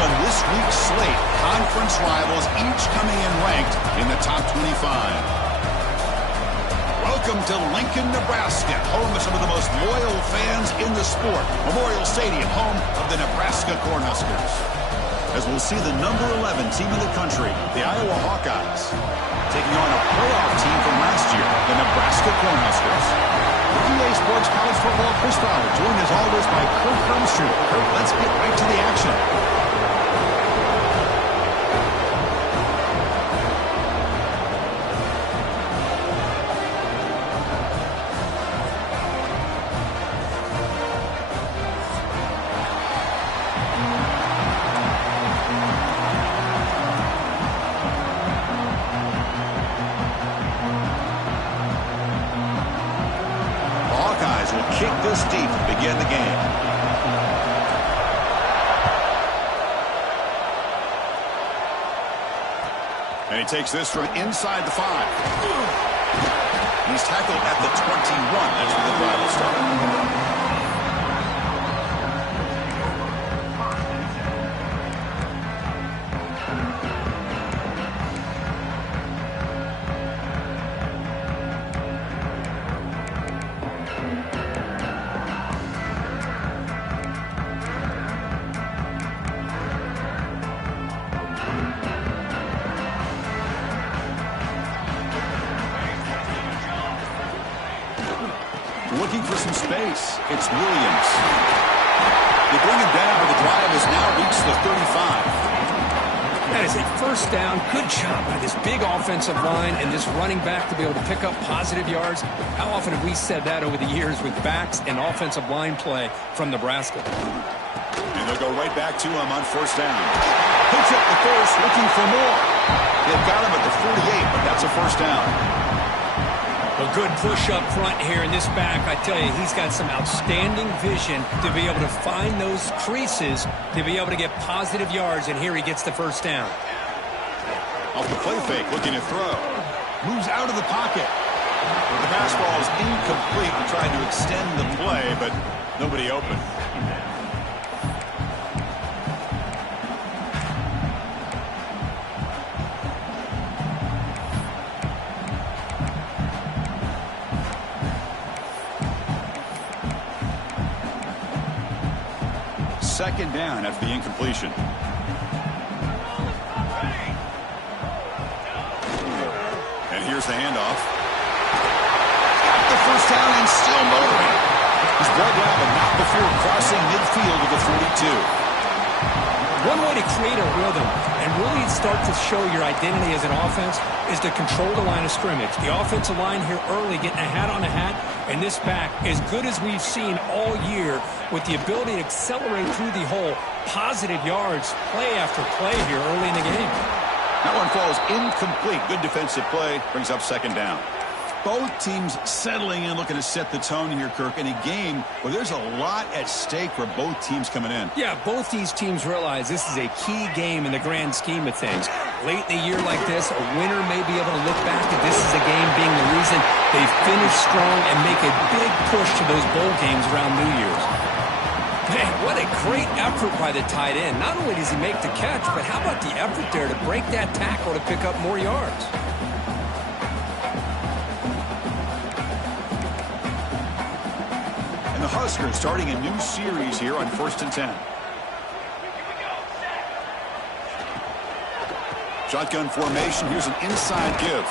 on this week's slate. Conference rivals each coming in ranked in the top 25. Welcome to Lincoln, Nebraska, home of some of the most loyal fans in the sport. Memorial Stadium, home of the Nebraska Cornhuskers. As we'll see the number 11 team in the country, the Iowa Hawkeyes, taking on a playoff team from last year, the Nebraska Cornhuskers. The EA Sports College Football Chris Fowler, joined as always by Kirk Hermstreet. Kirk, let's get right to the action. Kick this deep to begin the game. And he takes this from inside the 5. He's tackled at the 21. That's where the drive will start. Looking for some space. It's Williams. They bring him down, but the drive has now reached the 35. That is a first down. Good job by this big offensive line and this running back to be able to pick up positive yards. How often have we said that over the years with backs and offensive line play from Nebraska? And they'll go right back to him on first down. Picks up the first, looking for more. They've got him at the 48, but that's a first down. A good push up front here in this back. I tell you, he's got some outstanding vision to be able to find those creases, to be able to get positive yards, and here he gets the first down. Off the play fake, looking to throw. Moves out of the pocket. The pass ball is incomplete and tried to extend the play, but nobody open. Second down after the incompletion. And here's the handoff. Got the first down and still motoring. He's brought down, but not before crossing midfield of the 42. One way to create a rhythm and really start to show your identity as an offense is to control the line of scrimmage. The offensive line here early getting a hat on a hat, and this back, as good as we've seen all year, with the ability to accelerate through the hole, positive yards, play after play here early in the game. That one falls incomplete. Good defensive play, brings up second down. Both teams settling in, looking to set the tone here, Kirk, in a game where there's a lot at stake for both teams coming in. Yeah, both these teams realize this is a key game in the grand scheme of things. Late in a year like this, a winner may be able to look back at this as a game being the reason they finish strong and make a big push to those bowl games around New Year's. Man, what a great effort by the tight end. Not only does he make the catch, but how about the effort there to break that tackle to pick up more yards? And the Huskers starting a new series here on 1st and 10. Shotgun formation. Here's an inside give.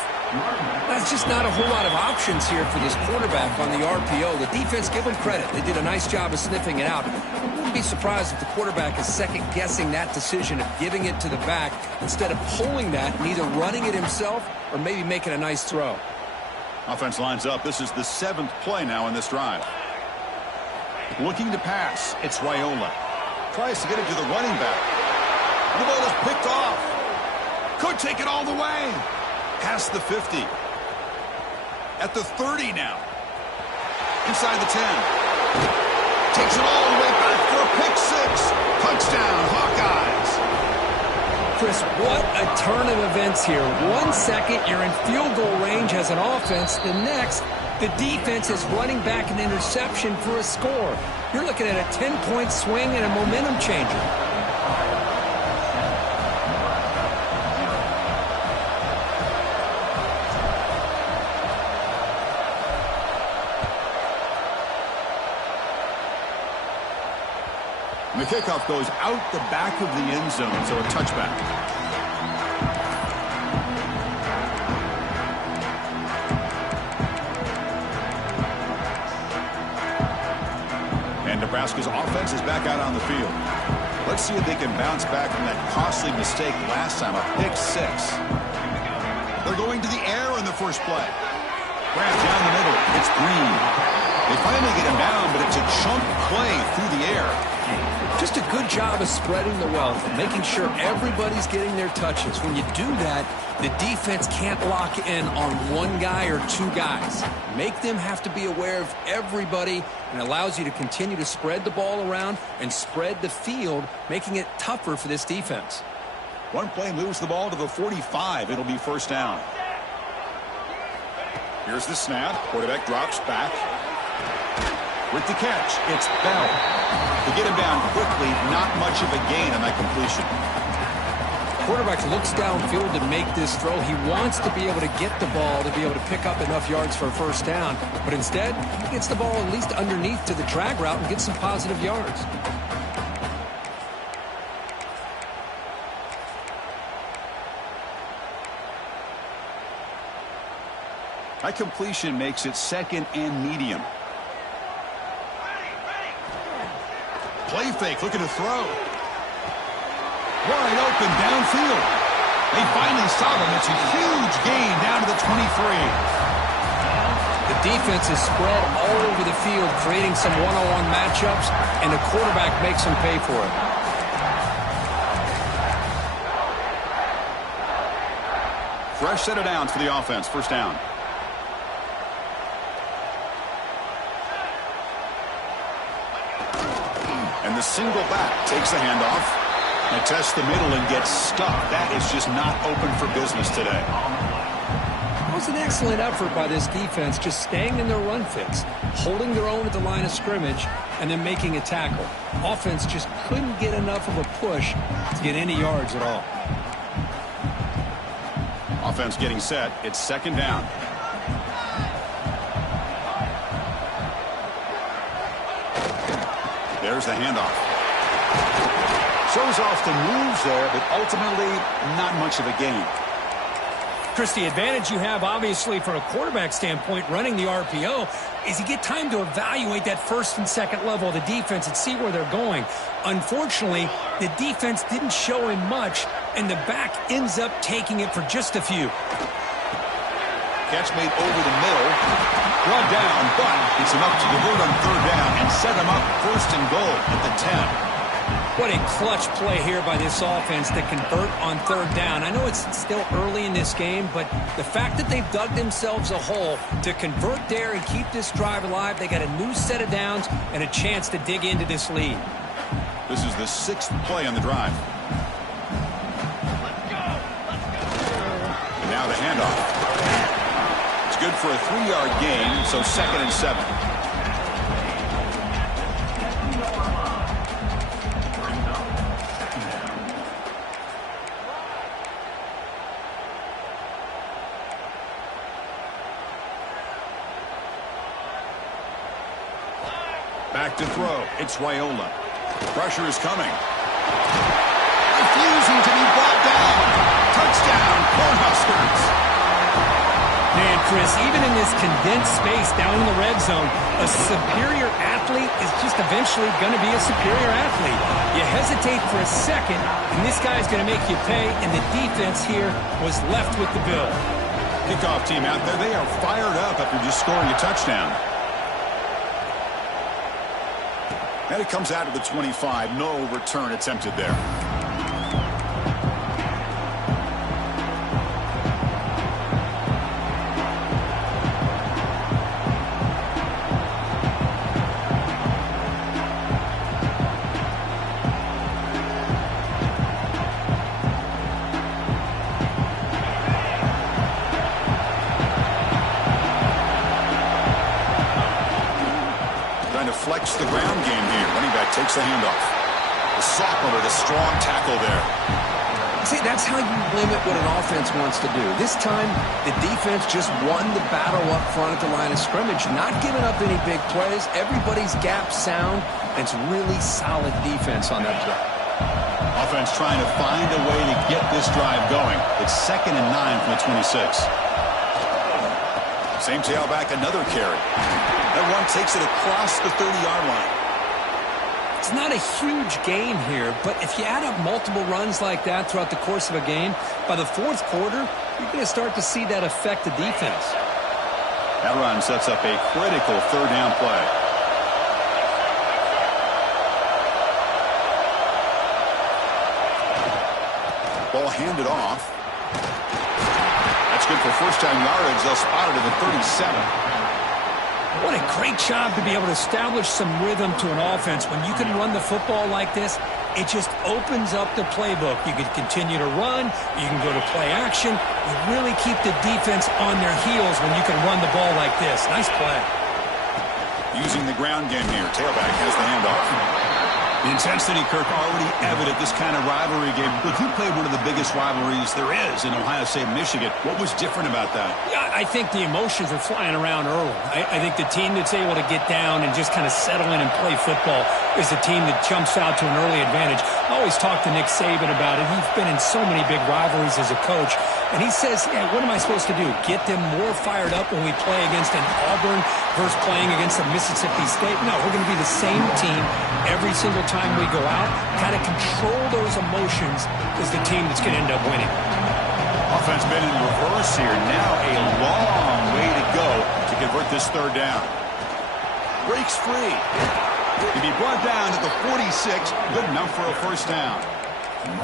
That's just not a whole lot of options here for this quarterback on the RPO. The defense, give them credit. They did a nice job of sniffing it out. I wouldn't be surprised if the quarterback is second-guessing that decision of giving it to the back instead of pulling that and either running it himself or maybe making a nice throw. Offense lines up. This is the 7th play now in this drive. Looking to pass. It's Raiola. Tries to get it to the running back. The ball is picked off. Could take it all the way. Past the 50. At the 30 now. Inside the 10. Takes it all the way back for a pick 6. Touchdown, Hawkeyes. Chris, what a turn of events here. 1 second, you're in field goal range as an offense. The next, the defense is running back an interception for a score. You're looking at a 10-point swing and a momentum changer. And the kickoff goes out the back of the end zone, so a touchback. And Nebraska's offense is back out on the field. Let's see if they can bounce back from that costly mistake last time, a pick six. They're going to the air in the first play. Grab down the middle. It's Green. They finally get him down, but it's a chunk play through the air. Just a good job of spreading the wealth, making sure everybody's getting their touches. When you do that, the defense can't lock in on one guy or two guys. Make them have to be aware of everybody, and allows you to continue to spread the ball around and spread the field, making it tougher for this defense. One play moves the ball to the 45. It'll be first down. Here's the snap. Quarterback drops back. With the catch, it's Bell. To get him down quickly, not much of a gain on that completion. Quarterback looks downfield to make this throw. He wants to be able to get the ball to be able to pick up enough yards for a first down. But instead, he gets the ball at least underneath to the drag route and gets some positive yards. That completion makes it second and medium. Play fake, looking to throw. Wide open downfield. They finally stop him. It's a huge gain down to the 23. The defense is spread all over the field, creating some one-on-one matchups, and the quarterback makes them pay for it. Fresh set of downs for the offense. First down. And the single back takes the handoff. And tests the middle and gets stuck. That is just not open for business today. It was an excellent effort by this defense, just staying in their run fix, holding their own at the line of scrimmage, and then making a tackle. Offense just couldn't get enough of a push to get any yards at all. Offense getting set. It's second down. There's the handoff. Shows off the moves there, but ultimately not much of a gain. Chris, the advantage you have, obviously, from a quarterback standpoint, running the RPO, is you get time to evaluate that first and second level of the defense and see where they're going. Unfortunately, the defense didn't show him much, and the back ends up taking it for just a few. Catch made over the middle. Brought down, but it's enough to convert on third down and set them up first and goal at the 10. What a clutch play here by this offense to convert on third down. I know it's still early in this game, but the fact that they've dug themselves a hole to convert there and keep this drive alive, they got a new set of downs and a chance to dig into this lead. This is the sixth play on the drive. And now the handoff. It's good for a 3-yard gain, so second and 7. Back to throw. It's Raiola. Pressure is coming. Refusing to be brought down. Touchdown, Cornhuskers. Man, Chris, even in this condensed space down in the red zone, a superior athlete is just eventually going to be a superior athlete. You hesitate for a second, and this guy's going to make you pay, and the defense here was left with the bill. Kickoff team out there. They are fired up after just scoring a touchdown. And it comes out to the 25. No return attempted there. Flex the ground game here. Running back takes the handoff. The sophomore with a strong tackle there. See, that's how you limit what an offense wants to do. This time, the defense just won the battle up front at the line of scrimmage, not giving up any big plays. Everybody's gap sound, and it's really solid defense on that play. Offense trying to find a way to get this drive going. It's 2nd and 9 from the 26. Same tailback, another carry. That one takes it across the 30-yard line. It's not a huge gain here, but if you add up multiple runs like that throughout the course of a game, by the fourth quarter, you're going to start to see that affect the defense. That run sets up a critical 3rd down play. Ball handed off. That's good for 1st down yardage. They'll spot it at the 37. What a great job to be able to establish some rhythm to an offense. When you can run the football like this, it just opens up the playbook. You can continue to run. You can go to play action. You really keep the defense on their heels when you can run the ball like this. Nice play. Using the ground game here. Tailback has the handoff. The intensity, Kirk, already evident this kind of rivalry game. Look, you played one of the biggest rivalries there is in Ohio State and Michigan. What was different about that? Yeah, I think the emotions are flying around early. I think the team that's able to get down and just kind of settle in and play football is the team that jumps out to an early advantage. I always talk to Nick Saban about it. He's been in so many big rivalries as a coach. And he says, yeah, what am I supposed to do? Get them more fired up when we play against an Auburn versus playing against a Mississippi State? No, we're going to be the same team every single time we go out. Kind of control those emotions is the team that's going to end up winning. Offense been in reverse here. Now a long way to go to convert this 3rd down. Breaks free. To be brought down at the 46. Good enough for a 1st down.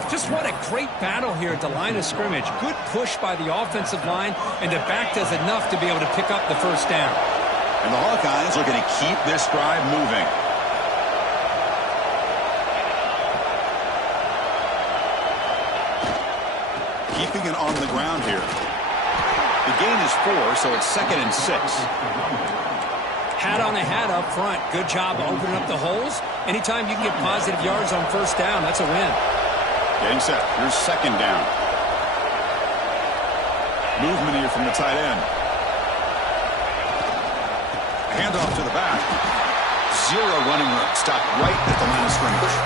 Just what a great battle here at the line of scrimmage. Good push by the offensive line, and the back does enough to be able to pick up the 1st down. And the Hawkeyes are going to keep this drive moving. Keeping it on the ground here. The gain is 4, so it's 2nd and 6. Hat on a hat up front. Good job opening up the holes. Anytime you can get positive yards on 1st down, that's a win. Getting set. Here's 2nd down. Movement here from the tight end. Handoff to the back. 0 running room. Stopped right at the line of scrimmage.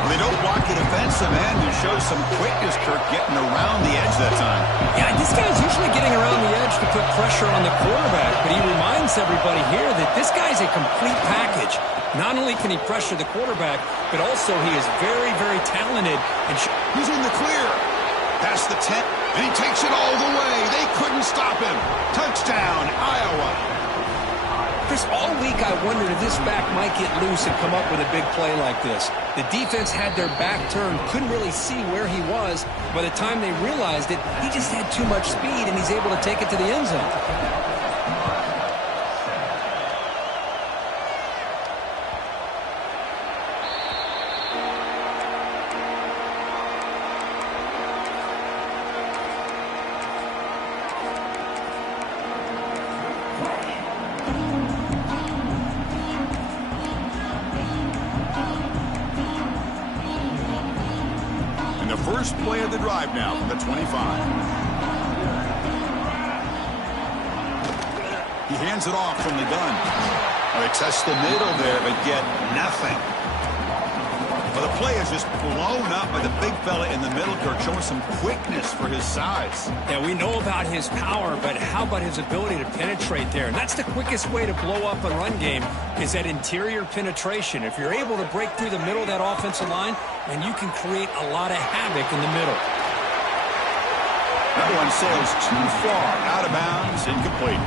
Well, they don't block the defensive end. It shows some quickness, Kirk, getting around the edge that time. Yeah, this guy's usually getting around the edge to put pressure on the quarterback, but he reminds everybody here that this guy's a complete package. Not only can he pressure the quarterback, but also he is very, very talented. And he's in the clear. Past the 10, and he takes it all the way. They couldn't stop him. Touchdown, Iowa. Chris, all week I wondered if this back might get loose and come up with a big play like this. The defense had their back turned, couldn't really see where he was. By the time they realized it, he just had too much speed, and he's able to take it to the end zone. First play of the drive now from the 25. He hands it off from the gun. Well, they test the middle there, but get nothing. Well, the play is just blown up by the big fella in the middle, Kirk, showing some quickness for his size. Yeah, we know about his power, but how about his ability to penetrate there? And that's the quickest way to blow up a run game is that interior penetration. If you're able to break through the middle of that offensive line, then you can create a lot of havoc in the middle. That one sails too far, out of bounds, incomplete.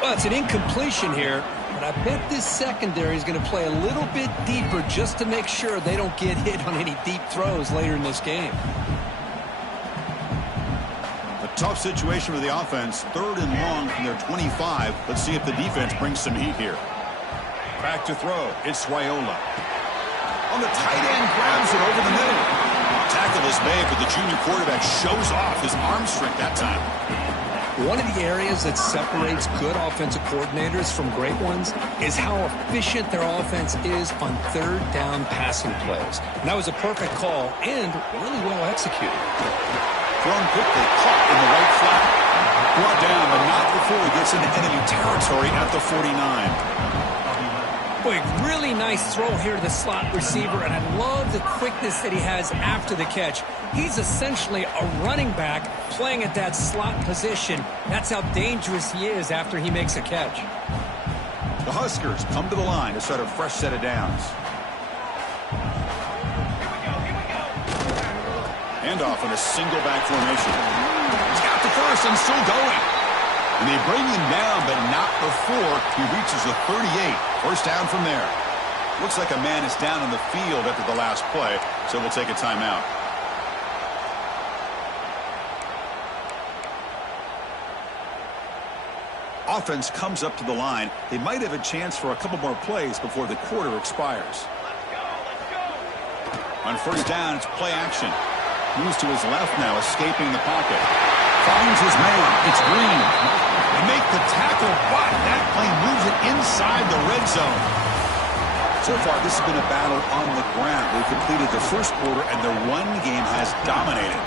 Well, it's an incompletion here, but I bet this secondary is going to play a little bit deeper just to make sure they don't get hit on any deep throws later in this game. A tough situation for the offense. 3rd and long from their 25. Let's see if the defense brings some heat here. Back to throw. It's Raiola. On the tight end, grabs it over the middle. Tackle is made, but the junior quarterback shows off his arm strength that time. One of the areas that separates good offensive coordinators from great ones is how efficient their offense is on third down passing plays. And that was a perfect call and really well executed. Thrown quickly, caught in the right flat. Brought down, but not before he gets into enemy territory at the 49. Boy, really nice throw here to the slot receiver, and I love the quickness that he has after the catch. He's essentially a running back playing at that slot position. That's how dangerous he is after he makes a catch. The Huskers come to the line to start a fresh set of downs. Handoff in a single back formation. He's got the first and still going. And they bring him down, but not before he reaches the 38. First down from there. Looks like a man is down on the field after the last play, so we'll take a timeout. Offense comes up to the line. They might have a chance for a couple more plays before the quarter expires. On first down, it's play action. Moves to his left now, escaping the pocket. Finds his man. It's Green. They make the tackle, but that play moves it inside the red zone. So far, this has been a battle on the ground. They've completed the first quarter, and their run game has dominated.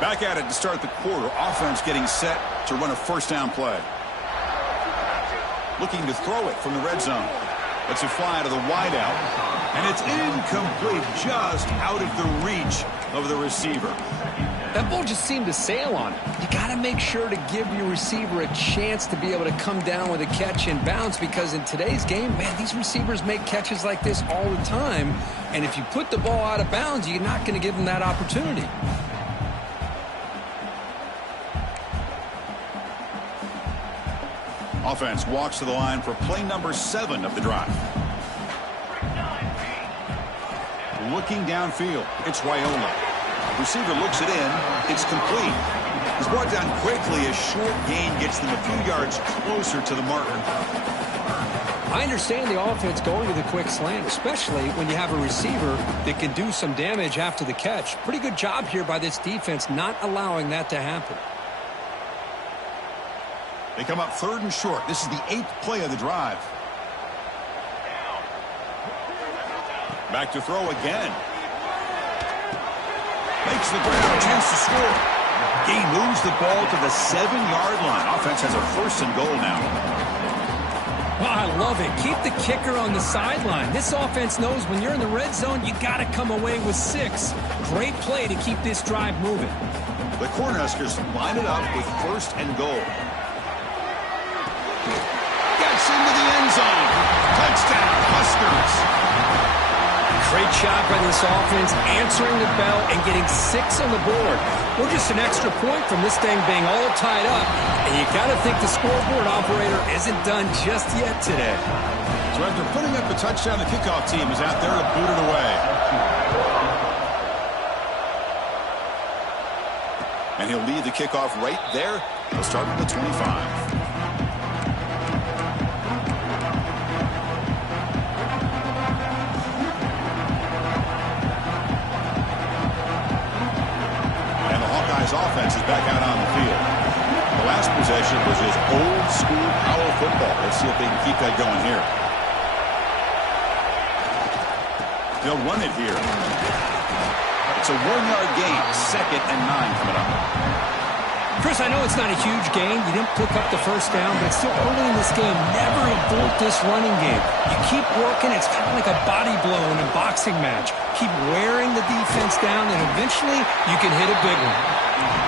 Back at it to start the quarter. Offense getting set to run a first down play. Looking to throw it from the red zone. Lets it fly to the wideout. And it's incomplete, just out of the reach of the receiver. That ball just seemed to sail on it. You got to make sure to give your receiver a chance to be able to come down with a catch and bounce, because in today's game, man, these receivers make catches like this all the time. And if you put the ball out of bounds, you're not going to give them that opportunity. Offense walks to the line for play number 7 of the drive. Looking downfield, it's Raiola. Receiver looks it in. It's complete. He's brought down quickly. A short gain gets them a few yards closer to the marker. I understand the offense going to the quick slant, especially when you have a receiver that can do some damage after the catch. Pretty good job here by this defense not allowing that to happen. They come up 3rd and short. This is the 8th play of the drive. Back to throw again. Makes the ground, chance to score. He moves the ball to the 7-yard line. Offense has a 1st and goal now. Well, I love it. Keep the kicker on the sideline. This offense knows when you're in the red zone, you got to come away with 6. Great play to keep this drive moving. The Cornhuskers line it up with 1st and goal. Gets into the end zone. Touchdown, Huskers. Great job by this offense, answering the bell and getting 6 on the board. We're just an extra point from this thing being all tied up, and you got to think the scoreboard operator isn't done just yet today. So after putting up the touchdown, the kickoff team is out there to boot it away. And he'll lead the kickoff right there. He'll start at the 25. Offense is back out on the field. The last possession was just old school power football. Let's see if they can keep that going here. They'll run it here. It's a 1-yard gain. 2nd and 9 coming up. Chris, I know it's not a huge gain. You didn't pick up the first down, but it's still early in this game. Never abort this running game. You keep working. It's kind of like a body blow in a boxing match. Keep wearing the defense down, and eventually you can hit a big one.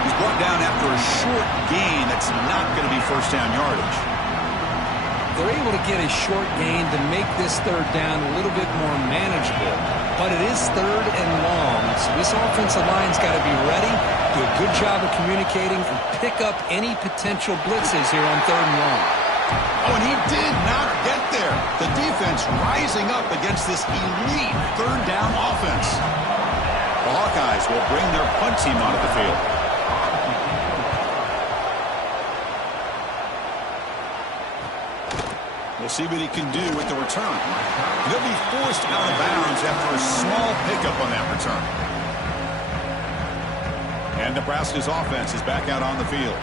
He's brought down after a short gain that's not going to be first down yardage. They're able to get a short gain to make this 3rd down a little bit more manageable. But it is 3rd and long, so this offensive line's got to be ready, do a good job of communicating, and pick up any potential blitzes here on 3rd and long. Oh, and he did not get there. The defense rising up against this elite 3rd down offense. The Hawkeyes will bring their punt team onto the field. We'll see what he can do with the return. He'll be forced out of bounds after a small pickup on that return. And And Nebraska's offense is back out on the field.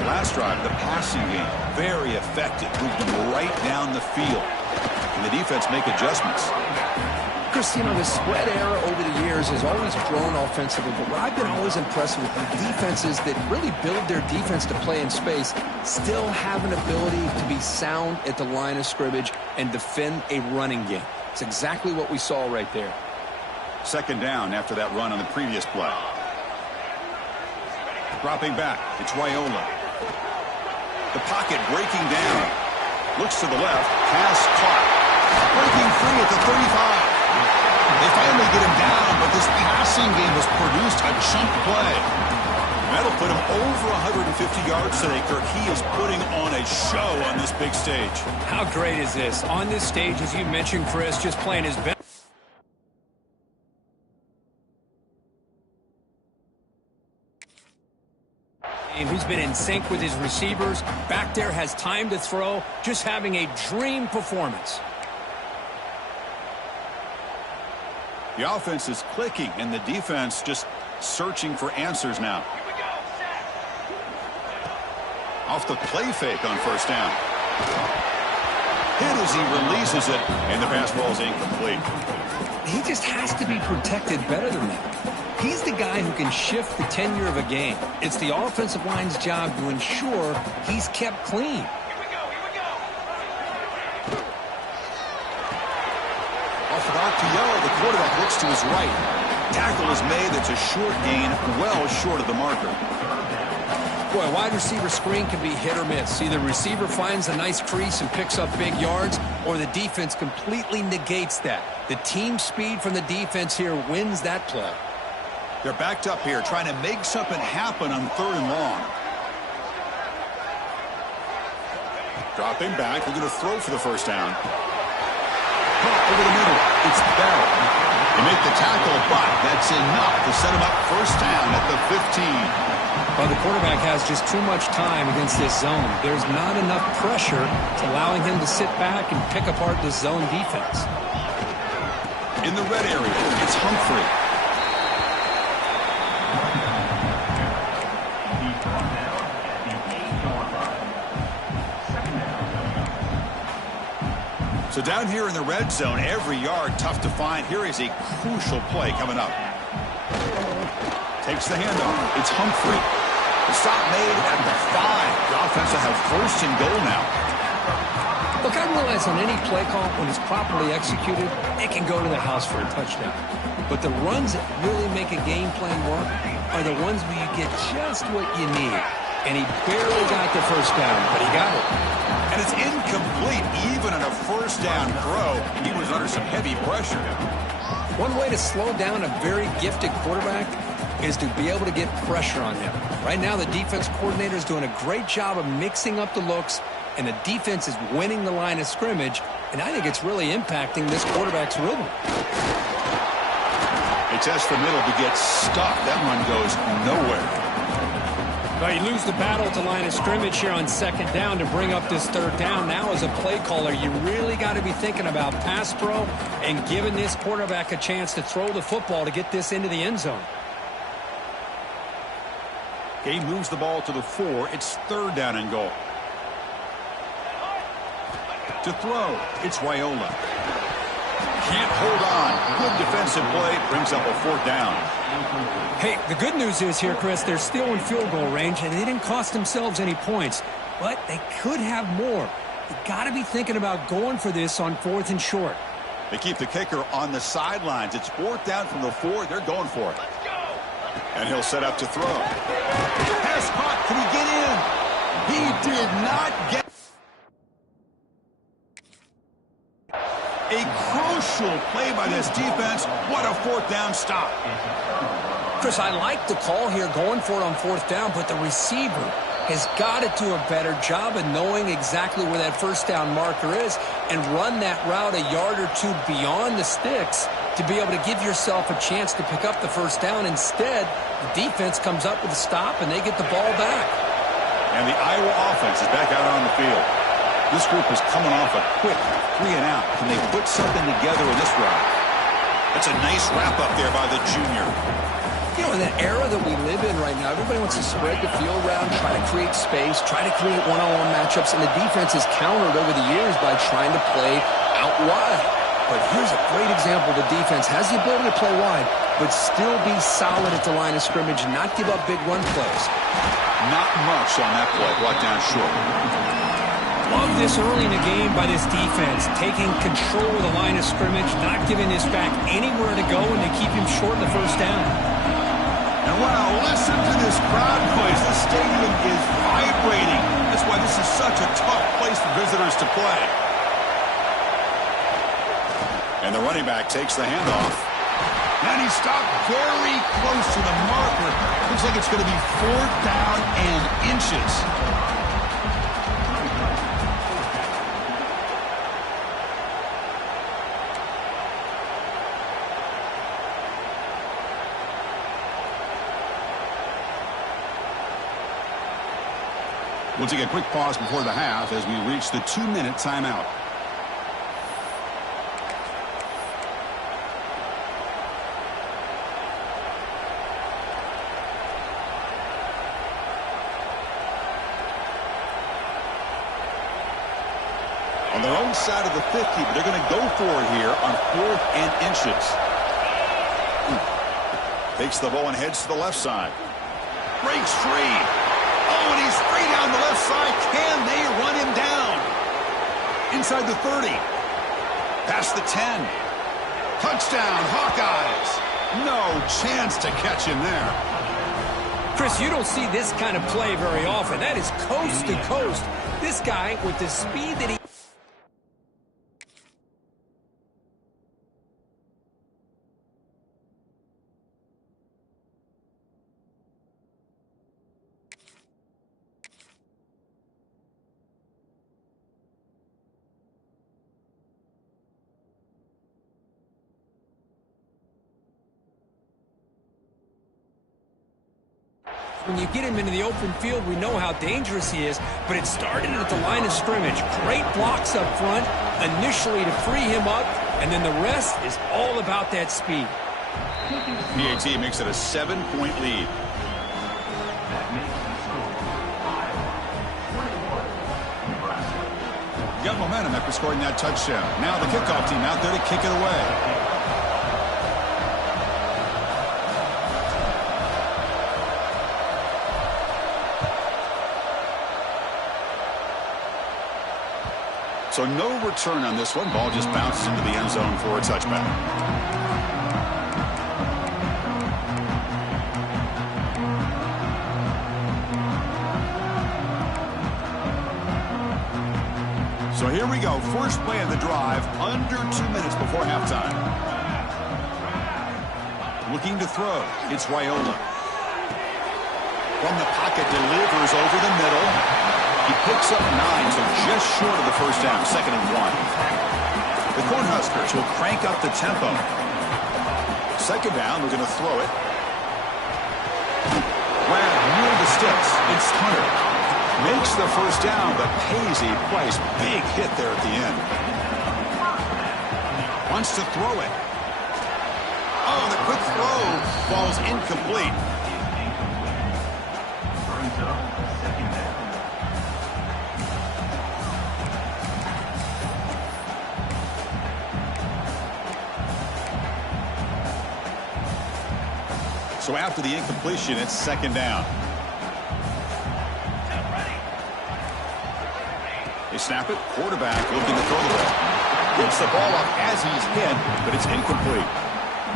The last drive, the passing game, very effective. Moved them right down the field. And the defense make adjustments. Chris, you know, the spread era over the years has always grown offensively, but what I've been always impressed with the defenses that really build their defense to play in space still have an ability to be sound at the line of scrimmage and defend a running game. It's exactly what we saw right there. Second down after that run on the previous play. Dropping back, it's Raiola. The pocket breaking down. Looks to the left, pass caught. Breaking free at the 35. They finally get him down, but this passing game has produced a chunk play. That'll put him over 150 yards today, Kirk. He is putting on a show on this big stage. How great is this? On this stage, as you mentioned, Chris, just playing his best. Who's been in sync with his receivers. Back there has time to throw. Just having a dream performance. The offense is clicking, and the defense just searching for answers now. Off the play fake on first down. Hit as he releases it, and the pass ball is incomplete. He just has to be protected better than that. He's the guy who can shift the tenure of a game. It's the offensive line's job to ensure he's kept clean. Off an RPO, the quarterback looks to his right. Tackle is made. That's a short gain, well short of the marker. Boy, a wide receiver screen can be hit or miss. Either the receiver finds a nice crease and picks up big yards, or the defense completely negates that. The team speed from the defense here wins that play. They're backed up here, trying to make something happen on 3rd and long. Dropping back, they're going to throw for the first down. Caught over the middle, it's Bell. They make the tackle, but that's enough to set him up first down at the 15. Well, the quarterback has just too much time against this zone. There's not enough pressure to allowing him to sit back and pick apart the zone defense. In the red area, it's Humphrey. So down here in the red zone, every yard tough to find. Here is a crucial play coming up. Takes the handoff. It's Humphrey. The stop made at the 5. The offense will have 1st and goal now. Look, I realize on any play call, when it's properly executed, it can go to the house for a touchdown. But the runs that really make a game plan work are the ones where you get just what you need. And he barely got the first down, but he got it. And it's incomplete. Even on a first down throw, he was under some heavy pressure. One way to slow down a very gifted quarterback is to be able to get pressure on him. Right now, the defense coordinator is doing a great job of mixing up the looks, and the defense is winning the line of scrimmage, and I think it's really impacting this quarterback's rhythm. They test the middle to get stuck. That one goes nowhere. Well, you lose the battle to line of scrimmage here on 2nd down to bring up this 3rd down. Now, as a play caller, you really got to be thinking about pass pro and giving this quarterback a chance to throw the football to get this into the end zone. He moves the ball to the 4. It's 3rd down and goal. To throw, it's Raiola. Can't hold on. Good defensive play. Brings up a 4th down. Hey, the good news is here, Chris, they're still in field goal range, and they didn't cost themselves any points. But they could have more. You got to be thinking about going for this on 4th and short. They keep the kicker on the sidelines. It's 4th down from the 4. They're going for it. And he'll set up to throw. Pass caught. Can he get in? He did not get. A crucial play by this defense. What a 4th down stop. Chris, I like the call here going for it on 4th down, but the receiver has got to do a better job of knowing exactly where that first down marker is and run that route a yard or 2 beyond the sticks to be able to give yourself a chance to pick up the first down. Instead, the defense comes up with a stop and they get the ball back. And the Iowa offense is back out on the field. This group is coming off a quick 3 and out. Can they put something together in this drive? That's a nice wrap up there by the junior. You know, in that era that we live in right everybody wants to spread the field around, try to create space, try to create one-on-one matchups, and the defense has countered over the years by trying to play out wide. But here's a great example. The defense has the ability to play wide, but still be solid at the line of scrimmage and not give up big run plays. Not much on that play, brought down short. Love this early in the game by this defense, taking control of the line of scrimmage, not giving this back anywhere to go, and they keep him short in the first down. And wow, listen to this crowd noise. The stadium is vibrating. That's why this is such a tough place for visitors to play. And the running back takes the handoff. And he stopped very close to the marker. Looks like it's going to be 4th down and inches. We'll take a quick pause before the half as we reach the 2-minute timeout. On their own side of the 50, but they're going to go for it here on 4th and inches. Takes the ball and heads to the left side. Breaks free. Oh, and he's free down the left side. Can they run him down? Inside the 30. Past the 10. Touchdown, Hawkeyes. No chance to catch him there. Chris, you don't see this kind of play very often. That is coast to coast. This guy, with the speed that he... When you get him into the open field, we know how dangerous he is, but it started at the line of scrimmage. Great blocks up front, initially to free him up, and then the rest is all about that speed. PAT makes it a 7-point lead. Got momentum after scoring that touchdown. Now the kickoff team out there to kick it away. So no return on this one. Ball just bounces into the end zone for a touchback. So here we go. First play of the drive, under 2 minutes before halftime. Looking to throw. It's Raiola. From the pocket, delivers over the middle. He picks up 9, so just short of the first down, 2nd and 1. The Cornhuskers will crank up the tempo. 2nd down, we're going to throw it. Grab near the sticks. It's Hunter. Makes the first down, but pays a price. Big hit there at the end. Wants to throw it. Oh, the quick throw falls incomplete. So after the incompletion, it's 2nd down. They snap it. Quarterback looking to throw the ball. Gets the ball up as he's hit, but it's incomplete.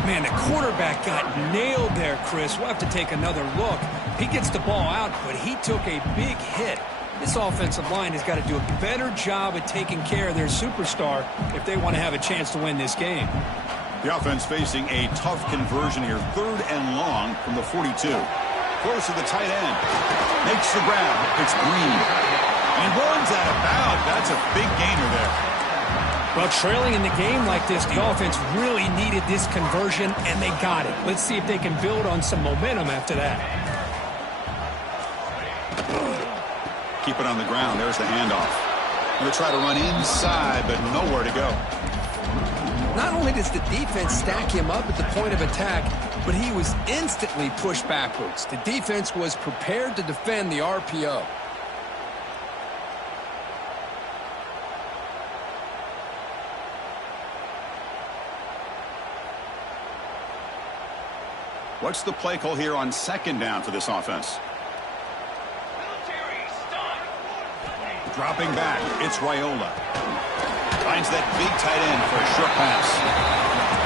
Man, the quarterback got nailed there, Chris. We'll have to take another look. He gets the ball out, but he took a big hit. This offensive line has got to do a better job at taking care of their superstar if they want to have a chance to win this game. The offense facing a tough conversion here. 3rd and long from the 42. Close to the tight end. Makes the grab. It's Green. And runs out of bounds. That's a big gainer there. Well, trailing in the game like this, the offense really needed this conversion, and they got it. Let's see if they can build on some momentum after that. Keep it on the ground. There's the handoff. Going to try to run inside, but nowhere to go. Not only does the defense stack him up at the point of attack, but he was instantly pushed backwards. The defense was prepared to defend the RPO. What's the play call here on second down for this offense? Dropping back, it's Raiola. Finds that big tight end for a short pass.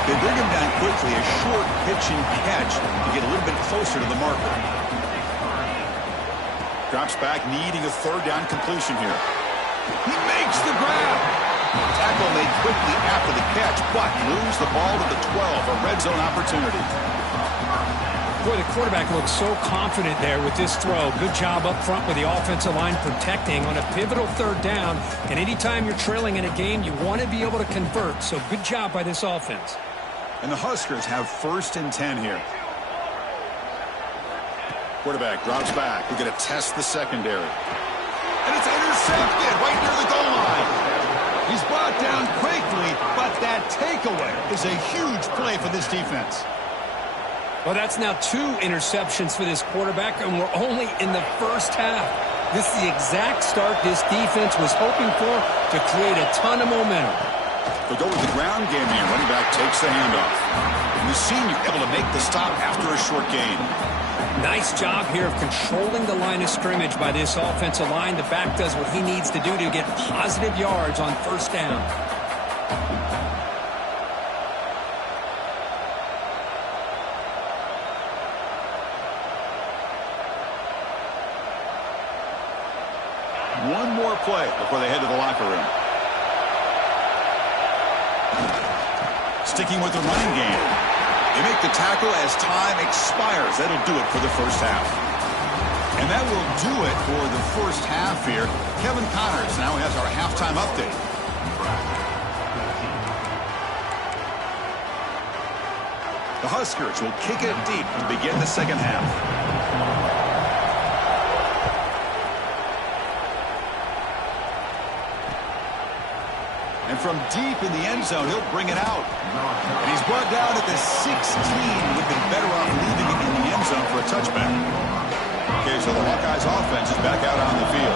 They bring him down quickly, a short pitch and catch to get a little bit closer to the marker. Drops back, needing a third down completion here. He makes the grab. Tackle made quickly after the catch, but moves the ball to the 12, a red zone opportunity. Boy, the quarterback looks so confident there with this throw. Good job up front with the offensive line protecting on a pivotal third down. And anytime you're trailing in a game, you want to be able to convert. So good job by this offense. And the Huskers have 1st and 10 here. Quarterback drops back. We're going to test the secondary. And it's intercepted right near the goal line. He's brought down quickly, but that takeaway is a huge play for this defense. Well, that's now 2 interceptions for this quarterback, and we're only in the first half. This is the exact start this defense was hoping for to create a ton of momentum. They'll go with the ground game here. Running back takes the handoff. And the senior able to make the stop after a short gain. Nice job here of controlling the line of scrimmage by this offensive line. The back does what he needs to do to get positive yards on first down. One more play before they head to the locker room. Sticking with the running game. They make the tackle as time expires. That'll do it for the first half. And that will do it for the first half here. Kevin Connors now has our halftime update. The Huskers will kick it deep to begin the second half. And from deep in the end zone, he'll bring it out. And he's brought down at the 16. Would have been better off leaving it in the end zone for a touchback. Okay, so the Hawkeyes offense is back out on the field.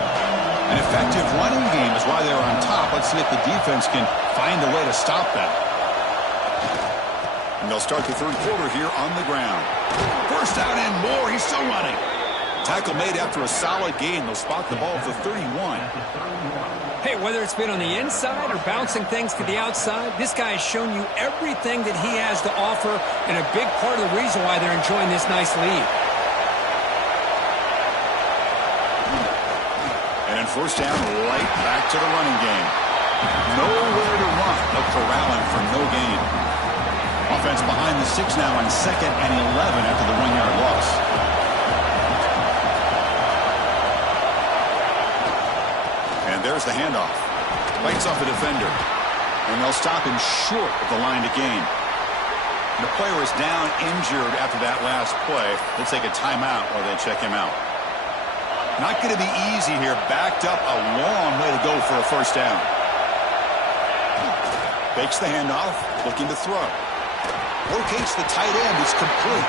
An effective running game is why they're on top. Let's see if the defense can find a way to stop that. And they'll start the third quarter here on the ground. First down and more. He's still running. Tackle made after a solid gain. They'll spot the ball at the 31. Hey, whether it's been on the inside or bouncing things to the outside, this guy has shown you everything that he has to offer, and a big part of the reason why they're enjoying this nice lead. And in first down, right back to the running game. Nowhere to run, but corralling for no gain. Offense behind the 6 now on 2nd and 11 after the 1-yard loss. There's the handoff. Bites off the defender. And they'll stop him short of the line to gain. And the player is down injured after that last play. They'll take a timeout while they check him out. Not going to be easy here. Backed up a long way to go for a first down. Fakes the handoff. Looking to throw. Locates the tight end. It's complete.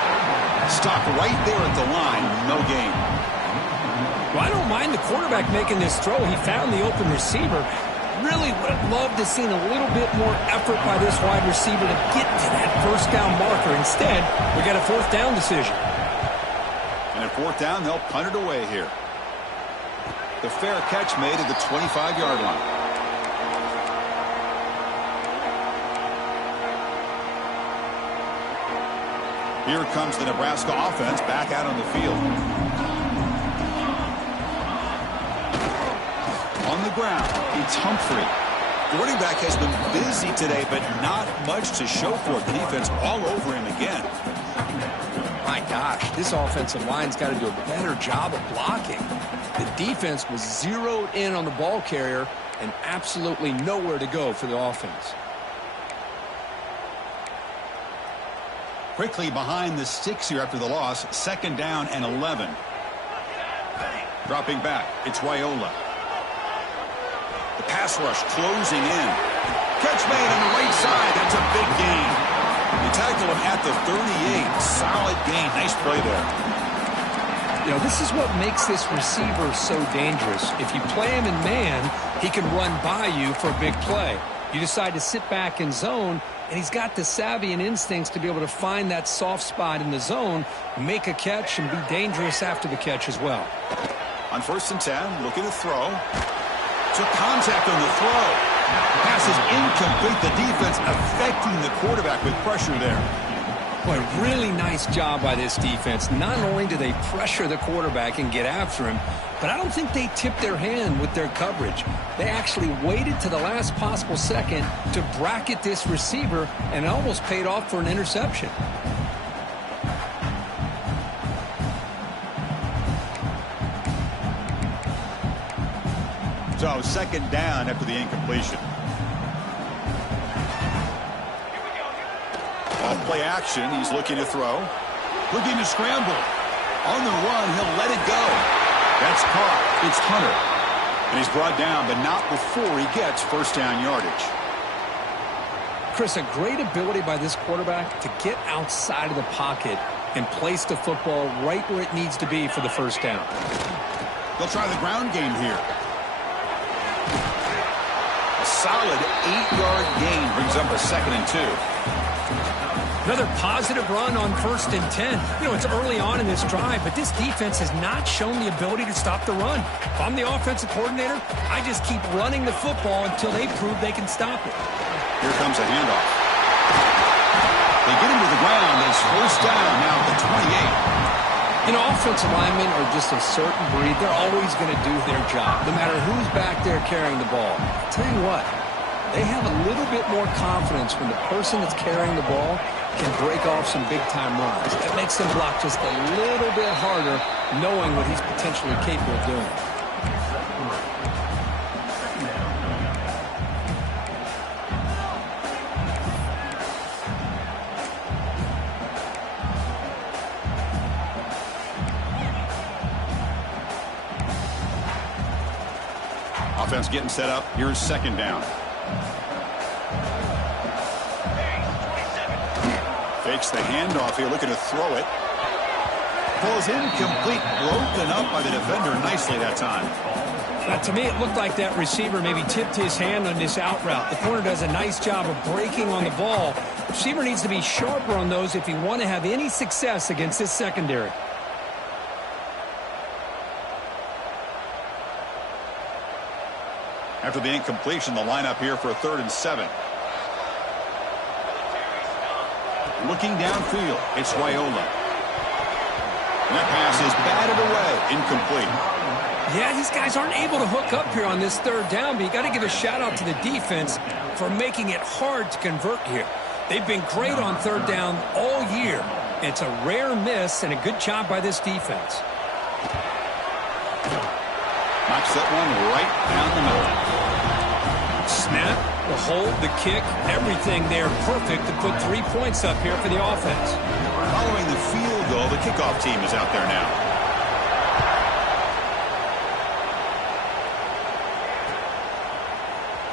Stopped right there at the line. No gain. Well, I don't mind the quarterback making this throw. He found the open receiver. Really would have loved to have seen a little bit more effort by this wide receiver to get to that first down marker. Instead, we got a fourth down decision. And at fourth down, they'll punt it away here. The fair catch made at the 25-yard line. Here comes the Nebraska offense back out on the field. On the ground, it's Humphrey. The running back has been busy today, but not much to show for it. The defense all over him again. My gosh, this offensive line's got to do a better job of blocking. The defense was zeroed in on the ball carrier and absolutely nowhere to go for the offense. Quickly behind the 6 here after the loss. 2nd down and 11. Dropping back, it's Raiola. The pass rush closing in. Catch made on the right side. That's a big gain. You tackle him at the 38. Solid gain. Nice play there. You know, this is what makes this receiver so dangerous. If you play him in man, he can run by you for a big play. You decide to sit back in zone, and he's got the savvy and instincts to be able to find that soft spot in the zone, make a catch, and be dangerous after the catch as well. On 1st and 10, looking to throw. Took contact on the throw. Pass is incomplete. The defense affecting the quarterback with pressure there. Boy, really nice job by this defense. Not only do they pressure the quarterback and get after him, but I don't think they tipped their hand with their coverage. They actually waited to the last possible second to bracket this receiver, and it almost paid off for an interception. So 2nd down after the incompletion. On play action, he's looking to throw. Looking to scramble. On the run, he'll let it go. That's caught. It's Hunter. And he's brought down, but not before he gets 1st down yardage. Chris, a great ability by this quarterback to get outside of the pocket and place the football right where it needs to be for the 1st down. They'll try the ground game here. A solid 8-yard gain brings up a 2nd and 2. Another positive run on 1st and 10. You know, it's early on in this drive, but this defense has not shown the ability to stop the run. If I'm the offensive coordinator, I just keep running the football until they prove they can stop it. Here comes a handoff. They get him to the ground. It's 1st down now at the 28. You know, offensive linemen are just a certain breed. They're always going to do their job, no matter who's back there carrying the ball. I'll tell you what, they have a little bit more confidence when the person that's carrying the ball can break off some big-time runs. That makes them block just a little bit harder, knowing what he's potentially capable of doing. Offense getting set up. Here's 2nd down. Fakes the handoff here, looking to throw it. Falls incomplete, broken up by the defender nicely that time. To me, it looked like that receiver maybe tipped his hand on this out route. The corner does a nice job of breaking on the ball. The receiver needs to be sharper on those if you want to have any success against this secondary. After the incompletion, the lineup here for a 3rd and 7. Looking downfield, it's Raiola. And that pass is batted away, incomplete. Yeah, these guys aren't able to hook up here on this 3rd down, but you got to give a shout out to the defense for making it hard to convert here. They've been great on 3rd down all year. It's a rare miss and a good job by this defense. Knocks that one right down the middle. Snap, the hold, the kick, everything there perfect to put 3 points up here for the offense. Following the field goal, the kickoff team is out there now.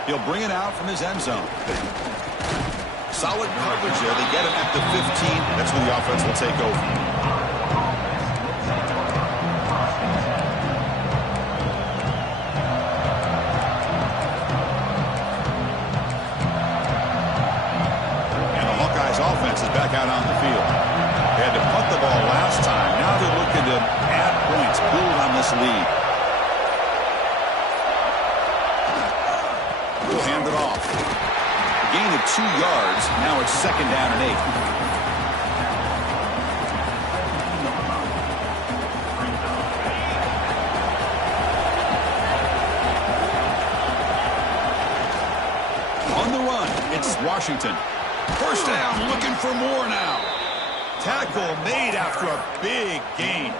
He'll bring it out from his end zone. Solid coverage there. They get him at the 15. That's when the offense will take over. Offense is back out on the field. They had to punt the ball last time. Now they're looking to add points, build on this lead. We'll hand it off. A gain of 2 yards. Now it's 2nd down and 8. On the run, it's Washington. 1st down, looking for more now. Tackle made after a big gain.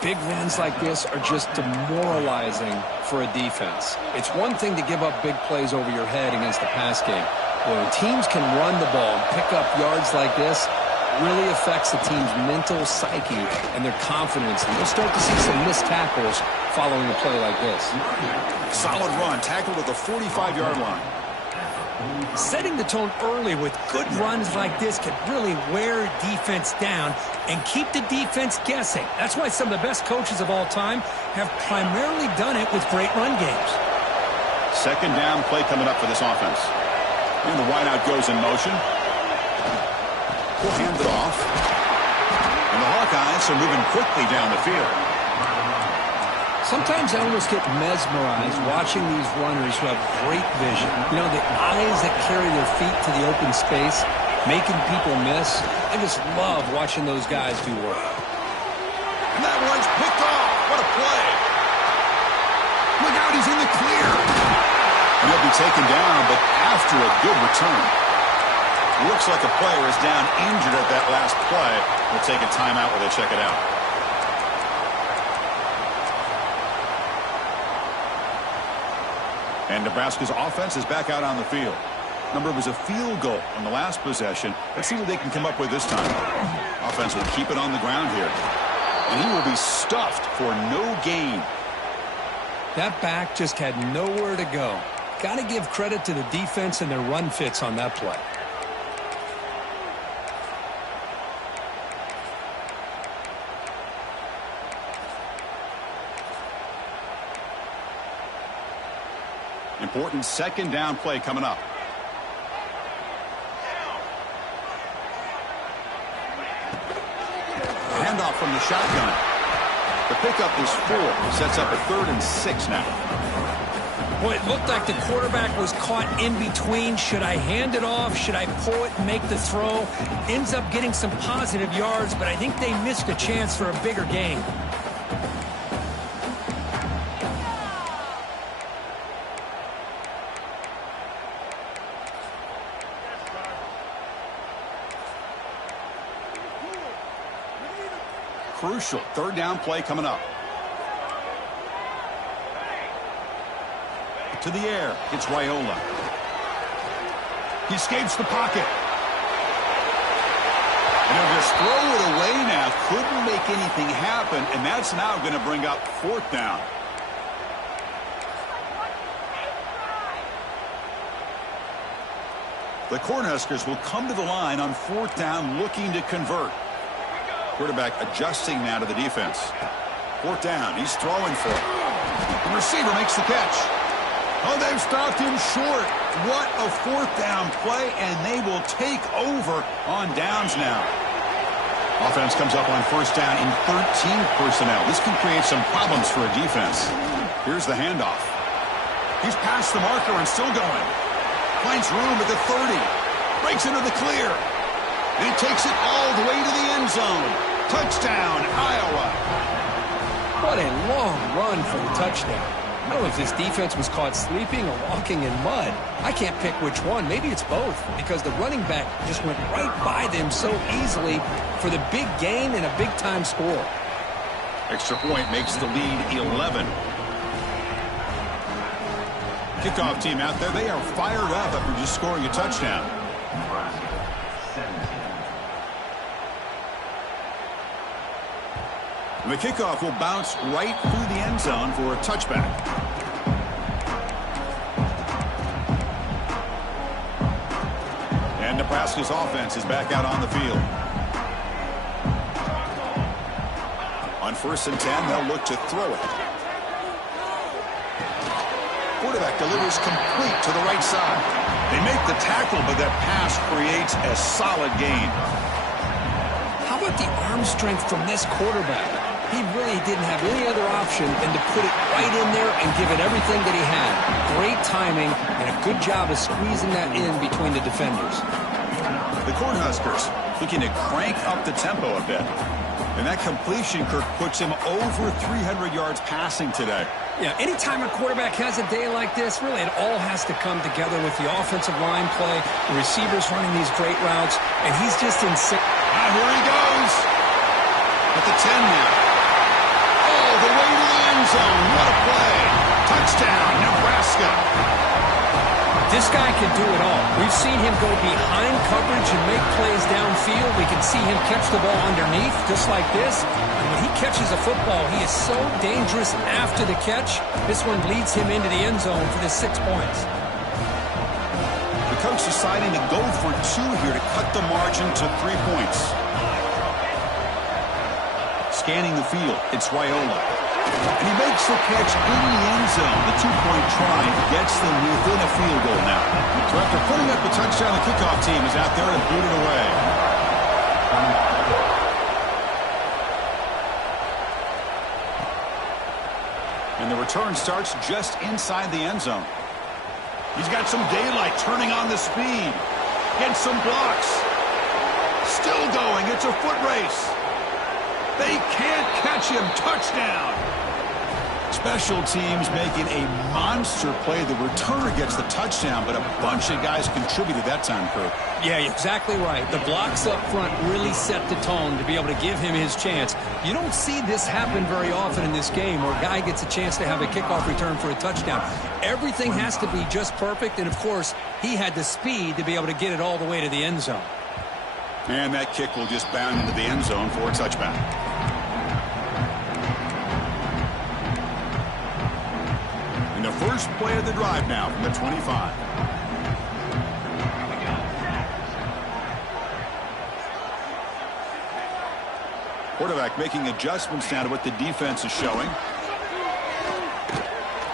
Big runs like this are just demoralizing for a defense. It's one thing to give up big plays over your head against the pass game. When teams can run the ball and pick up yards like this, it really affects the team's mental psyche and their confidence. And you'll start to see some missed tackles following a play like this. Solid run, tackled at the 45-yard line. Setting the tone early with good runs like this can really wear defense down and keep the defense guessing. That's why some of the best coaches of all time have primarily done it with great run games. Second down play coming up for this offense. And the wideout goes in motion. We'll hand it off. And the Hawkeyes are moving quickly down the field. Sometimes I almost get mesmerized watching these runners who have great vision. You know, the eyes that carry their feet to the open space, making people miss. I just love watching those guys do work. And that one's picked off. What a play. Look out, he's in the clear. And he'll be taken down, but after a good return. Looks like a player is down injured at that last play. We'll take a timeout while they check it out. And Nebraska's offense is back out on the field. Number was a field goal on the last possession. Let's see what they can come up with this time. Offense will keep it on the ground here. And he will be stuffed for no gain. That back just had nowhere to go. Got to give credit to the defense and their run fits on that play. Important second down play coming up. Handoff from the shotgun. The pickup is 4. Sets up a 3rd and 6 now. Boy, it looked like the quarterback was caught in between. Should I hand it off? Should I pull it and make the throw? Ends up getting some positive yards, but I think they missed a chance for a bigger gain. Crucial third down play coming up. To the air, it's Raiola. He escapes the pocket. And he'll just throw it away now. Couldn't make anything happen, and that's now going to bring up 4th down. The Cornhuskers will come to the line on 4th down looking to convert. Quarterback adjusting now to the defense. 4th down. He's throwing for it. The receiver makes the catch. Oh, they've stopped him short. What a 4th down play, and they will take over on downs now. Offense comes up on 1st down in 13 personnel. This can create some problems for a defense. Here's the handoff. He's past the marker and still going. Finds room at the 30. Breaks into the clear. And he takes it all the way to the end zone. Touchdown, Iowa. What a long run for the touchdown. I don't know if this defense was caught sleeping or walking in mud. I can't pick which one. Maybe it's both, because the running back just went right by them so easily for the big gain and a big-time score. Extra point makes the lead 11. Kickoff team out there, they are fired up after just scoring a touchdown. The kickoff will bounce right through the end zone for a touchback. And Nebraska's offense is back out on the field. On 1st and 10, they'll look to throw it. Quarterback delivers complete to the right side. They make the tackle, but that pass creates a solid gain. How about the arm strength from this quarterback? He really didn't have any other option than to put it right in there and give it everything that he had. Great timing and a good job of squeezing that in between the defenders. The Cornhuskers looking to crank up the tempo a bit. And that completion, Kirk, puts him over 300 yards passing today. Yeah, anytime a quarterback has a day like this, really it all has to come together with the offensive line play, the receivers running these great routes, and he's just in sync. Ah, here he goes. At the 10 now. The way to the end zone. What a play. Touchdown, Nebraska. This guy can do it all. We've seen him go behind coverage and make plays downfield. We can see him catch the ball underneath, just like this. And when he catches a football, he is so dangerous after the catch. This one leads him into the end zone for the 6 points. The The coach deciding to go for 2 here to cut the margin to 3 points. Scanning the field, it's Raiola. And he makes the catch in the end zone. The 2-point try gets them within a field goal now. So after putting up the touchdown, the kickoff team is out there to boot it away. And the return starts just inside the end zone. He's got some daylight, turning on the speed. Gets some blocks. Still going. It's a foot race. They can't catch him. Touchdown. Special teams making a monster play. The returner gets the touchdown, but a bunch of guys contributed that time, Kurt. Yeah, you're exactly right. The blocks up front really set the tone to be able to give him his chance. You don't see this happen very often in this game where a guy gets a chance to have a kickoff return for a touchdown. Everything has to be just perfect, and of course, he had the speed to be able to get it all the way to the end zone. And that kick will just bound into the end zone for a touchback. And the first play of the drive now from the 25. Quarterback making adjustments now to what the defense is showing.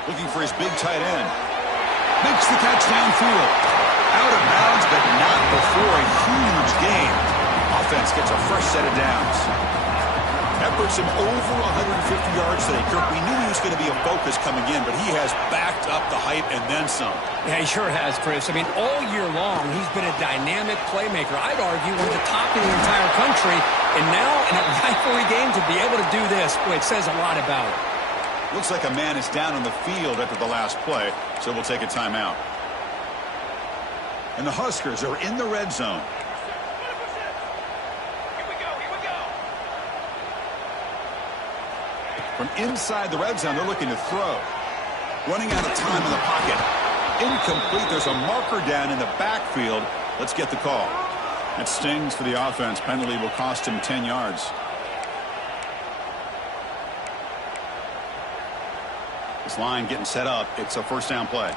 Looking for his big tight end. Makes the catch downfield. Out of bounds, but not before a huge gain. Offense gets a fresh set of downs. That puts him over 150 yards today. Kirk, we knew he was going to be a focus coming in, but he has backed up the hype and then some. Yeah, he sure has, Chris. I mean, all year long, he's been a dynamic playmaker. I'd argue one of the top in the entire country. And now, in a rivalry game, to be able to do this, boy, it says a lot about it. Looks like a man is down on the field after the last play, so we'll take a timeout. And the Huskers are in the red zone. From inside the red zone, they're looking to throw. Running out of time in the pocket. Incomplete. There's a marker down in the backfield. Let's get the call. That stings for the offense. Penalty will cost him 10 yards. This line getting set up. It's a first down play.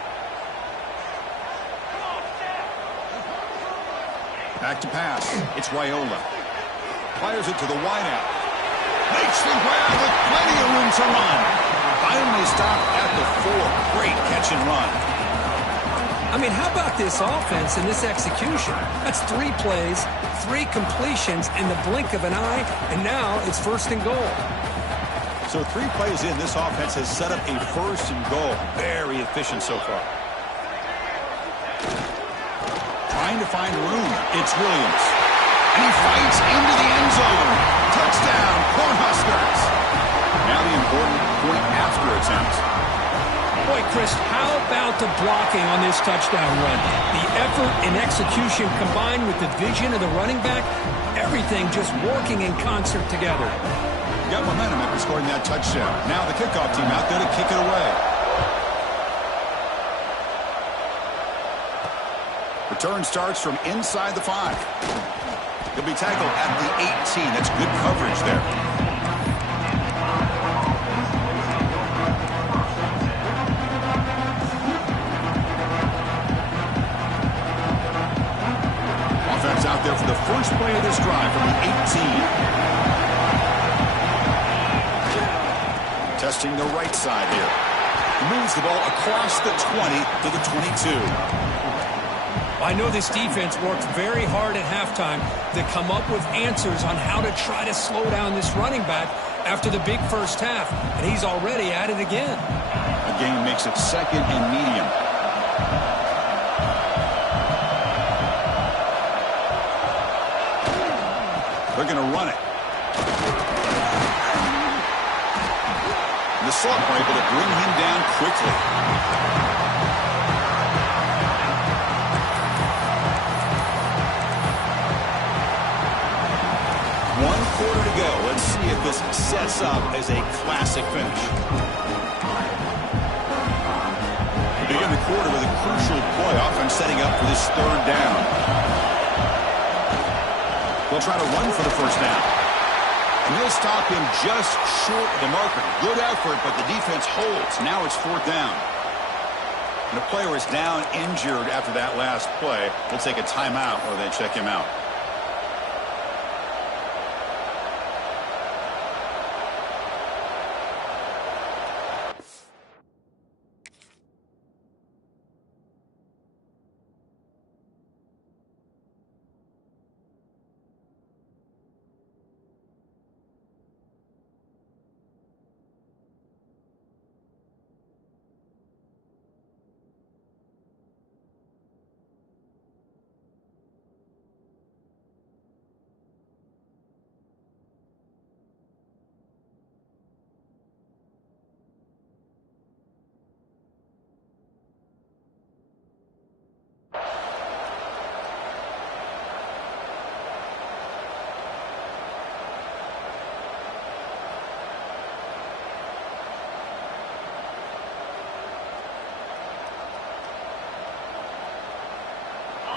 Back to pass. It's Raiola. Fires it to the wideout. Makes the grab with plenty of room to run. Finally stopped at the 4. Great catch and run. I mean, how about this offense and this execution? That's 3 plays, 3 completions in the blink of an eye, and now it's first and goal. So 3 plays in, this offense has set up a first and goal. Very efficient so far. Trying to find room. It's Williams. And he fights into the end zone. Touchdown, Cornhuskers. Now the important point after attempt. Boy, Chris, how about the blocking on this touchdown run? The effort and execution combined with the vision of the running back, everything just working in concert together. Got momentum after scoring that touchdown. Now the kickoff team out there to kick it away. Return starts from inside the 5. He'll be tackled at the 18. That's good coverage there. Offense out there for the first play of this drive from the 18. Testing the right side here. He moves the ball across the 20 to the 22. I know this defense worked very hard at halftime to come up with answers on how to try to slow down this running back after the big first half, and he's already at it again. The game makes it second and medium. They're going to run it. The slot are able to bring him down quickly. Quarter to go. Let's see if this sets up as a classic finish. We begin the quarter with a crucial play. Offense setting up for this 3rd down. They'll try to run for the first down. And they'll stop him just short of the marker. Good effort, but the defense holds. Now it's 4th down. And the player is down injured after that last play. We'll take a timeout or they check him out.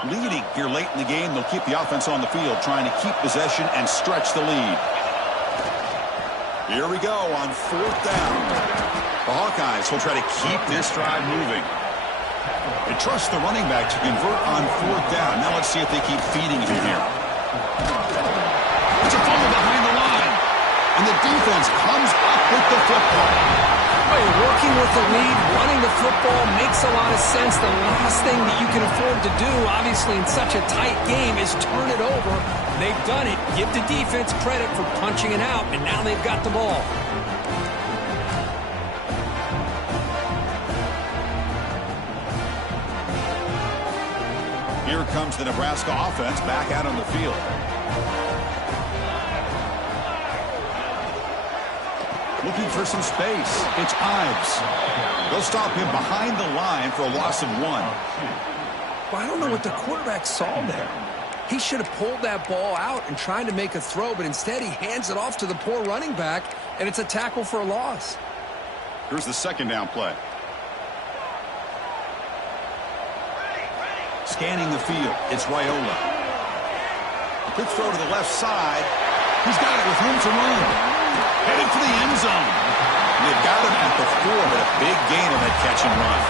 Leading here late in the game, they'll keep the offense on the field, trying to keep possession and stretch the lead. Here we go on 4th down. The Hawkeyes will try to keep this drive moving. They trust the running back to convert on 4th down. Now let's see if they keep feeding him here. It's a fumble behind the line. And the defense comes up with the football. Working with the lead, running the football makes a lot of sense. The last thing that you can afford to do, obviously in such a tight game, is turn it over. They've done it. Give the defense credit for punching it out, and now they've got the ball. Here comes the Nebraska offense back out on the field. Looking for some space. It's Ives. They'll stop him behind the line for a loss of 1. Well, I don't know what the quarterback saw there. He should have pulled that ball out and tried to make a throw, but instead he hands it off to the poor running back, and it's a tackle for a loss. Here's the 2nd down play. Scanning the field, it's Raiola. A quick throw to the left side. He's got it with room to run. Headed for the end zone. And they've got him at the 4, but a big gain on that catch and run.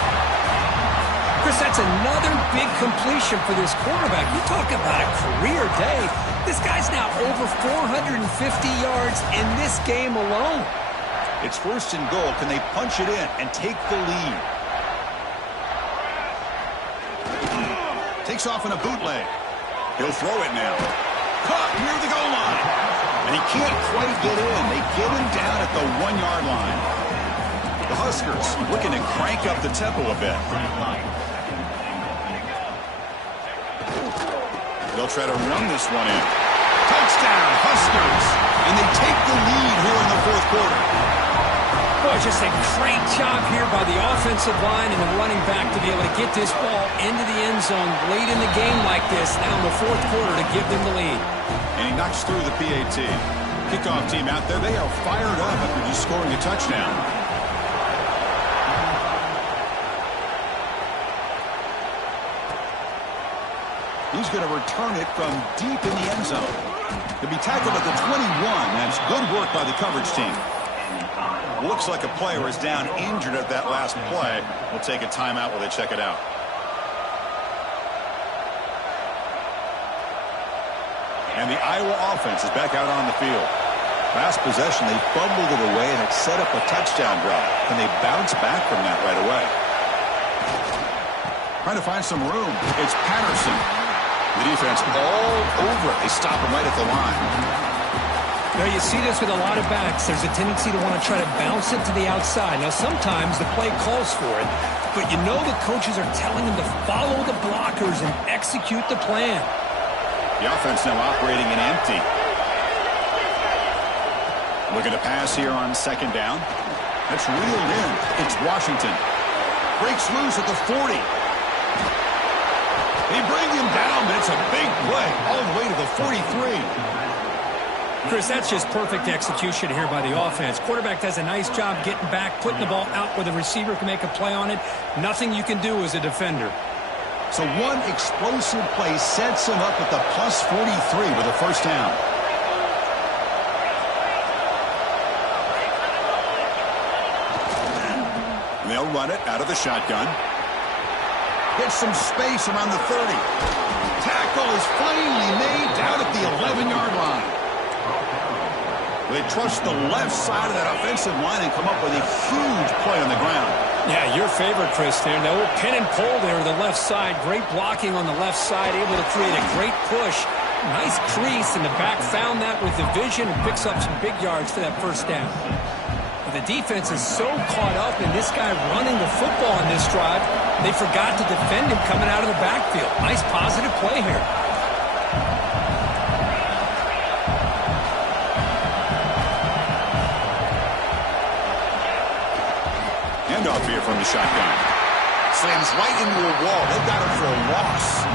Chris, that's another big completion for this quarterback. You talk about a career day. This guy's now over 450 yards in this game alone. It's 1st and goal. Can they punch it in and take the lead? Takes off in a bootleg. He'll throw it now. Caught near the goal line. And he can't quite get in. They get him down at the 1-yard line. The Huskers looking to crank up the tempo a bit. They'll try to run this one in. Touchdown, Huskers. And they take the lead here in the 4th quarter. Boy, just a great job here by the offensive line and the running back to be able to get this ball into the end zone late in the game like this, now in the 4th quarter, to give them the lead. And he knocks through the PAT. Kickoff team out there, they are fired up after just scoring a touchdown. He's going to return it from deep in the end zone. To be tackled at the 21. That's good work by the coverage team. Looks like a player is down injured at that last play. We'll take a timeout while they check it out. And the Iowa offense is back out on the field. Last possession, they fumbled it away, and it set up a touchdown drive. And they bounce back from that right away. Trying to find some room. It's Patterson. The defense all over it. They stop him right at the line. Now, you see this with a lot of backs. There's a tendency to want to try to bounce it to the outside. Now, sometimes the play calls for it, but you know the coaches are telling them to follow the blockers and execute the plan. The offense now operating in empty. Looking to pass here on 2nd down. That's reeled in. It's Washington. Breaks loose at the 40. They bring him down, but it's a big play all the way to the 43. Chris, that's just perfect execution here by the offense. Quarterback does a nice job getting back, putting the ball out where the receiver can make a play on it. Nothing you can do as a defender. So one explosive play sets him up at the plus 43 with a 1st down. They'll run it out of the shotgun. Gets some space around the 30. Tackle is plainly made down at the 11-yard line. They trust the left side of that offensive line and come up with a huge play on the ground. Yeah, your favorite, Chris, there. No pin and pull there to the left side. Great blocking on the left side, able to create a great push. Nice crease, and the back found that with the vision and picks up some big yards for that first down. But the defense is so caught up in this guy running the football on this drive, they forgot to defend him coming out of the backfield. Nice positive play here. Handoff here from the shotgun. Slams right into a wall. They've got him for a loss.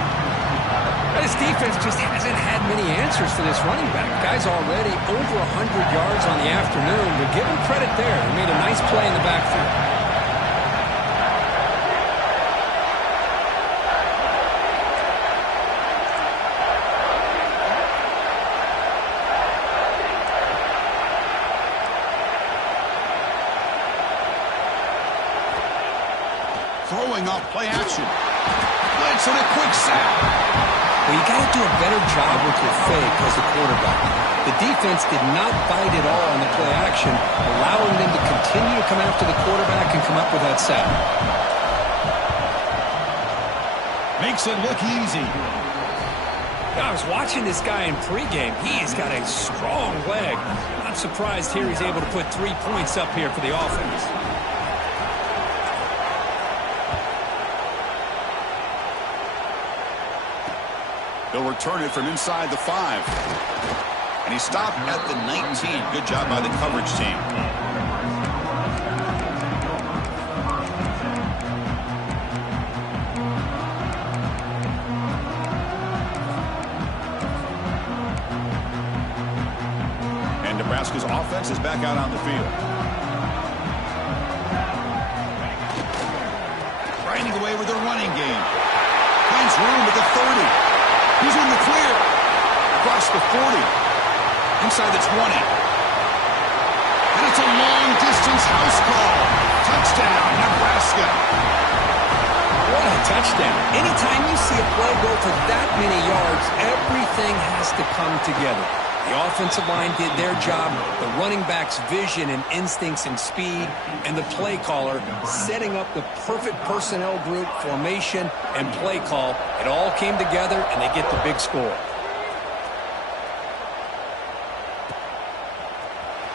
This defense just hasn't had many answers for this running back. Guy's already over 100 yards on the afternoon, but give him credit there. He made a nice play in the backfield. Throwing off play action. Blitz and a quick sack. Well, you got to do a better job with your fake as a quarterback. The defense did not bite at all on the play action, allowing them to continue to come after the quarterback and come up with that sack. Makes it look easy. I was watching this guy in pregame. He's got a strong leg. Not surprised here he's able to put 3 points up here for the offense. He'll return it from inside the 5. And he stopped at the 19. Good job by the coverage team. And Nebraska's offense is back out on the field. Grinding away with their running game. Finds room at the 30. He's in the clear. Across the 40. Inside the 20. And it's a long-distance house call. Touchdown, Nebraska. What a touchdown. Anytime you see a play go for that many yards, everything has to come together. The offensive line did their job, the running back's vision and instincts and speed, and the play caller setting up the perfect personnel group, formation, and play call. It all came together, and they get the big score.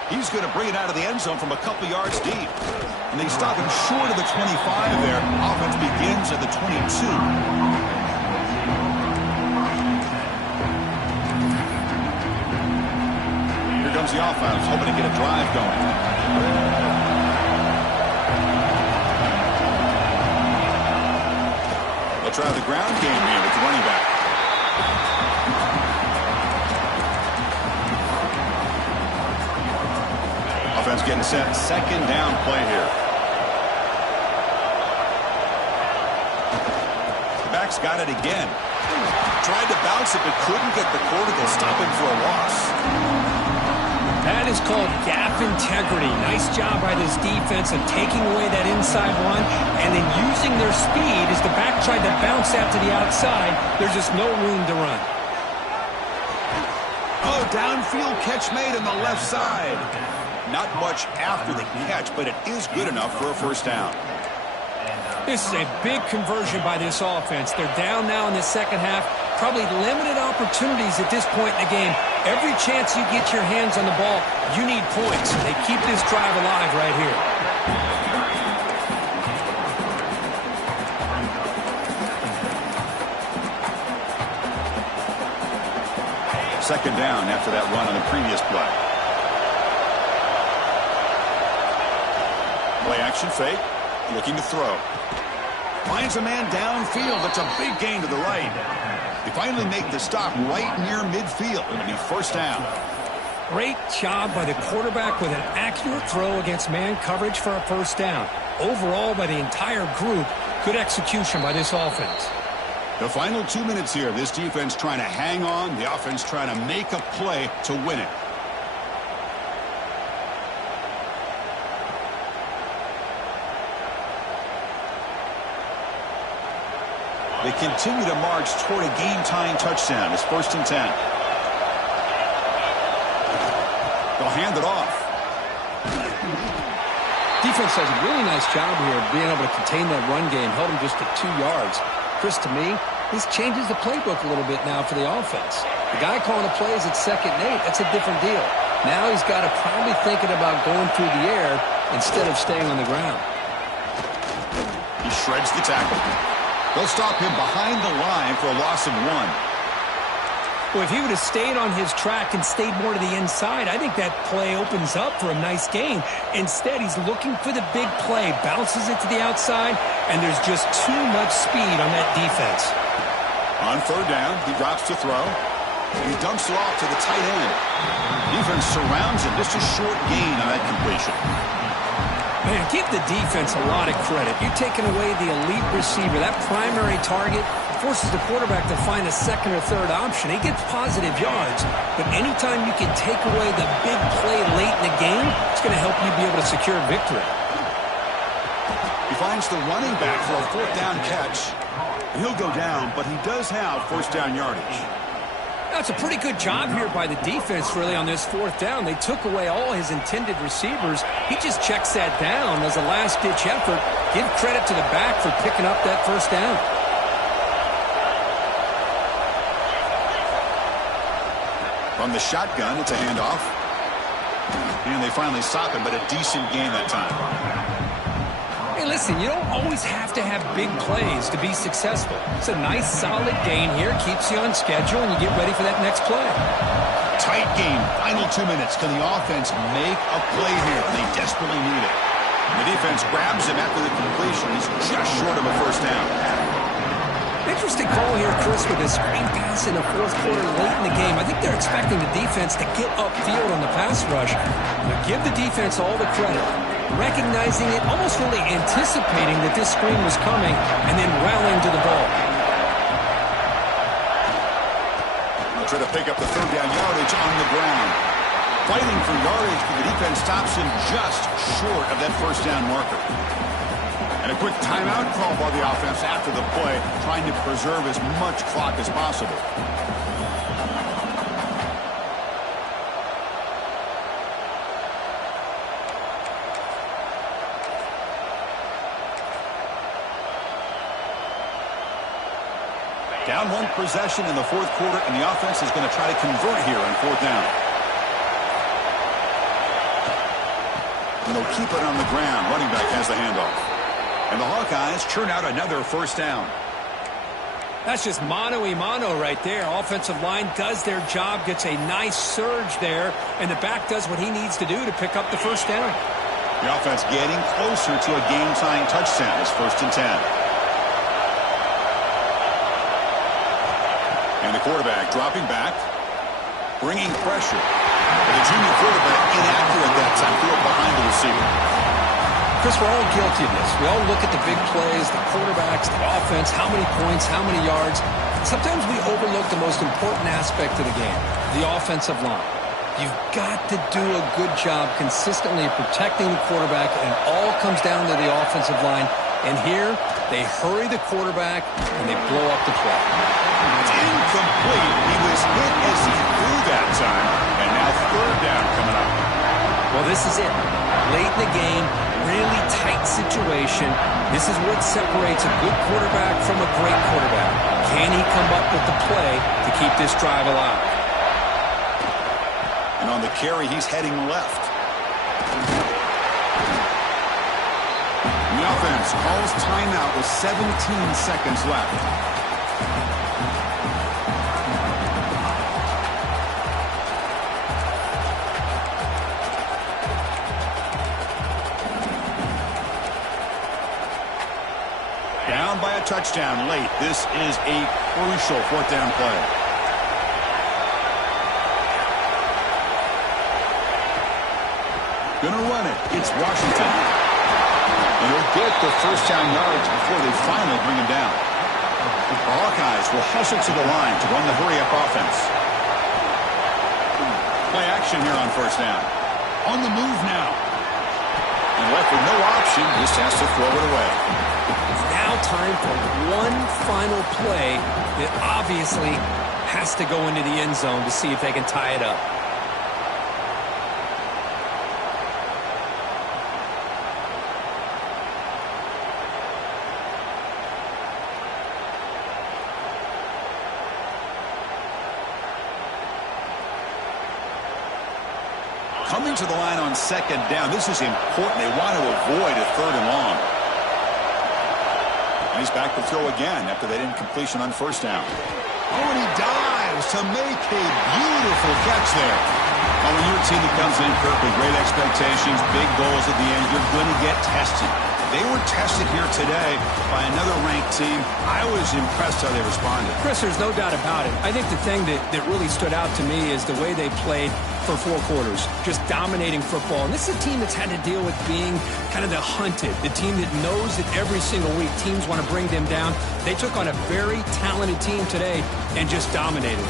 He's going to bring it out of the end zone from a couple yards deep. And they stop him short of the 25 there. Offense begins at the 22. Comes the offense, hoping to get a drive going. They'll try the ground game here with the running back. Offense getting set. Second down play here. The back's got it again. Tried to bounce it, but couldn't get the quarter to stop him for a loss. That is called gap integrity. Nice job by this defense of taking away that inside run and then using their speed as the back tried to bounce out to the outside. There's just no room to run. Oh, downfield catch made on the left side. Not much after the catch, but it is good enough for a first down. This is a big conversion by this offense. They're down now in the second half. Probably limited opportunities at this point in the game. Every chance you get your hands on the ball, you need points. They keep this drive alive right here. Second down after that run on the previous play. Play action fake. Looking to throw. Finds a man downfield. It's a big gain to the right. They finally make the stop right near midfield. It'll be first down. Great job by the quarterback with an accurate throw against man coverage for a first down. Overall, by the entire group, good execution by this offense. The final 2 minutes here. This defense trying to hang on. The offense trying to make a play to win it. They continue to march toward a game-tying touchdown. It's 1st and 10. They'll hand it off. Defense does a really nice job here of being able to contain that run game. Held him just to 2 yards. Chris, to me, this changes the playbook a little bit now for the offense. The guy calling the plays at 2nd and 8, that's a different deal. Now he's got to probably thinking about going through the air instead of staying on the ground. He shreds the tackle. They'll stop him behind the line for a loss of 1. Well, if he would have stayed on his track and stayed more to the inside, I think that play opens up for a nice gain. Instead, he's looking for the big play, bounces it to the outside, and there's just too much speed on that defense. On 3rd down, he drops to throw. He dumps it off to the tight end. Defense surrounds him. Just a short gain on that completion. Man, give the defense a lot of credit. You're taking away the elite receiver. That primary target forces the quarterback to find a 2nd or 3rd option. He gets positive yards, but anytime you can take away the big play late in the game, it's going to help you be able to secure victory. He finds the running back for a 4th down catch. He'll go down, but he does have 1st down yardage. That's a pretty good job here by the defense, really, on this 4th down. They took away all his intended receivers. He just checks that down as a last-ditch effort. Give credit to the back for picking up that 1st down. From the shotgun, it's a handoff. And they finally stop him, but a decent gain that time. Hey, listen, you don't always have to have big plays to be successful. It's a nice, solid gain here. Keeps you on schedule, and you get ready for that next play. Tight game. Final 2 minutes. Can the offense make a play here? They desperately need it. The defense grabs him after the completion. He's just short of a 1st down. Interesting call here, Chris, with a screen pass in the 4th quarter late in the game. I think they're expecting the defense to get upfield on the pass rush. Now, give the defense all the credit. Recognizing it, almost really anticipating that this screen was coming, and then rallying to the ball. They'll try to pick up the 3rd down yardage on the ground. Fighting for yardage, but the defense stops him just short of that 1st down marker. And a quick timeout call by the offense after the play, trying to preserve as much clock as possible. Down 1 possession in the 4th quarter, and the offense is going to try to convert here on 4th down. And they'll keep it on the ground. Running back has the handoff. And the Hawkeyes churn out another 1st down. That's just mano-a-mano right there. Offensive line does their job, gets a nice surge there, and the back does what he needs to do to pick up the 1st down. The offense getting closer to a game-tying touchdown. It's 1st and 10. And the quarterback dropping back, bringing pressure. And the junior quarterback inaccurate that time, threw it behind the receiver. Chris, we're all guilty of this. We all look at the big plays, the quarterbacks, the offense, how many points, how many yards. Sometimes we overlook the most important aspect of the game, the offensive line. You've got to do a good job consistently protecting the quarterback, and it all comes down to the offensive line. And here, they hurry the quarterback, and they blow up the play. It's incomplete. He was hit as he threw that time, and now 3rd down coming up. Well, this is it. Late in the game, really tight situation. This is what separates a good quarterback from a great quarterback. Can he come up with the play to keep this drive alive? And on the carry, he's heading left. The offense calls timeout with 17 seconds left. Down by a touchdown late. This is a crucial 4th down play. Gonna run it. It's Washington. And he'll get the 1st down yards before they finally bring him down. The Hawkeyes will hustle to the line to run the hurry-up offense. Play action here on 1st down. On the move now. And let with no option, just has to throw it away. It's now time for one final play that obviously has to go into the end zone to see if they can tie it up. Coming to the line on second down. This is important. They want to avoid a third and long. And he's back to throw again after that incompletion on first down. Oh, and he dives to make a beautiful catch there. Well, when you're a team that comes in, Kirk, with great expectations, big goals at the end, you're going to get tested. They were tested here today by another ranked team. I was impressed how they responded. Chris, there's no doubt about it. I think the thing that really stood out to me is the way they played for 4 quarters, just dominating football. And this is a team that's had to deal with being kind of the hunted, the team that knows that every single week teams want to bring them down. They took on a very talented team today and just dominated.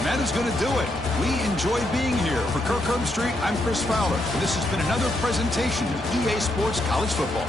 And that is going to do it. We enjoyed being here. For Kirk Herbstreit, I'm Chris Fowler. This has been another presentation of EA Sports College Football.